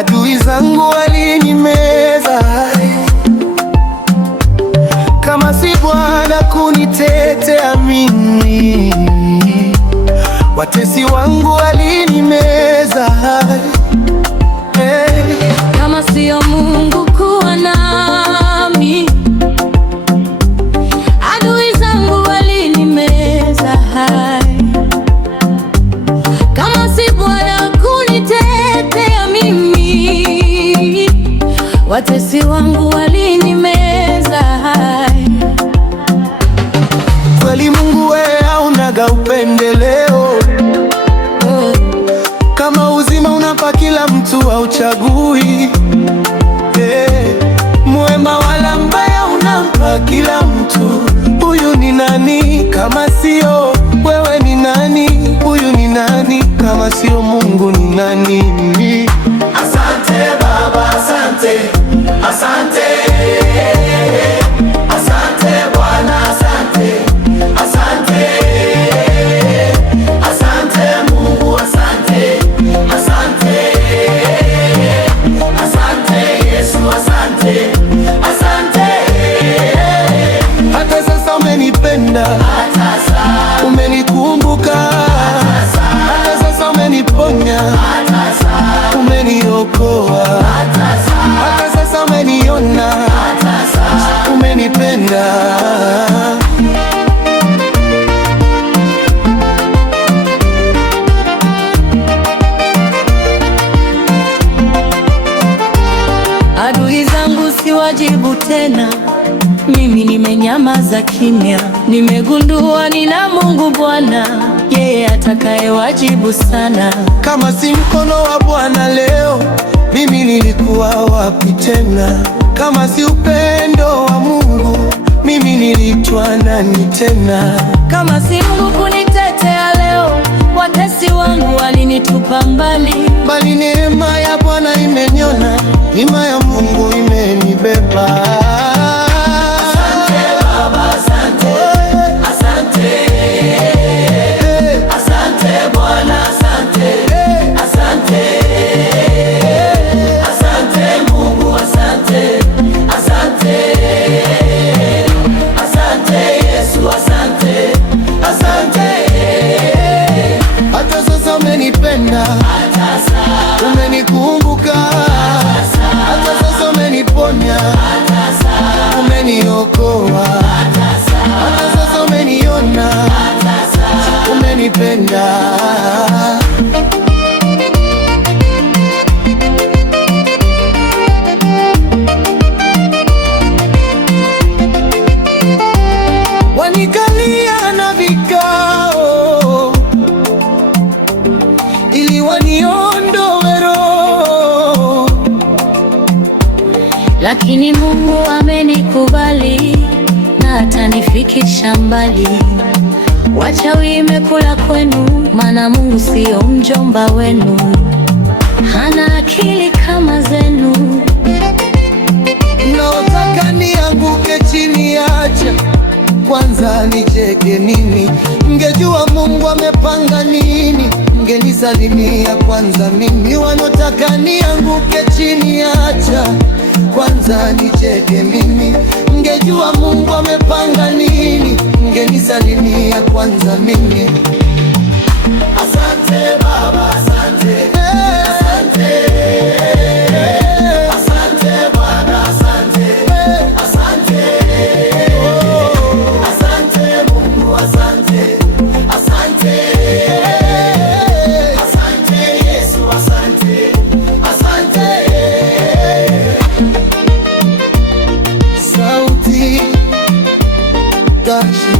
Adui zangu walinimeza, kama si Bwana kunitetea mimi. Watesi wangu walinimeza, kama siyo Mungu kuwa nami. Adui zangu walinimeza, kama si Bwana kunitetea mimi. Watesi wangu walinimeza. Kweli Mungu wewe haunaga upendeleo, kama uzima unapa kila mtu, hauchagui. Mwema wala mbaya unampa kila mtu. Huyu ni nani kama sio wewe? Ni nani huyu? Ni nani kama sio Mungu? Ni nani? Asante Baba, asante, asante, asante Bwana, asante, asante, asante Mungu, asante, asante, asante Yesu, asante, asante. Hata sasa umenipenda, umenikumbuka, hata sasa umeniponya, umeniokoa, hata sasa umeniona, umenipenda. Adui zangu siwajibu tena, mimi nimenyamaza kimya. Nimegundua nina Mungu Bwana, yeye atakayewajibu sana. Kama si mkono wa Bwana leo, mimi nilikuwa wapi tena? Kama si upendo wa Mungu, mimi nilitwa nani tena? Kama si Mungu kunitetea leo, watesi wangu walinitupa mbali. Bali neema ya Bwana imeniona, neema ya Mungu imenibeba. Umenipenda, umenikumbuka, hata sasa umeniponya, umeniokoa, hata sasa umeniona, umenipenda. Wanikalia na vikao ili waniondoe roho, lakini Mungu amenikubali na atanifikisha mbali. Wachawi imekula kwenu, maana Mungu siyo mjomba wenu, hana akili kama zenu. Naotaka nianguke chini, acha kwanza nicheke nini? Mngejua Mungu amepanga nini, mngenisalimia kwanza mimi. Wanotaka nianguke chini, acha kwanza nicheke mimi. Mngejua Mungu amepanga nini, mngenisalimia kwanza mimi. Asante Baba, asante, asante, asante Bwana, asante, asante, asante Mungu, asante, asante, asante Yesu, asante, asante. Sauti Dashi.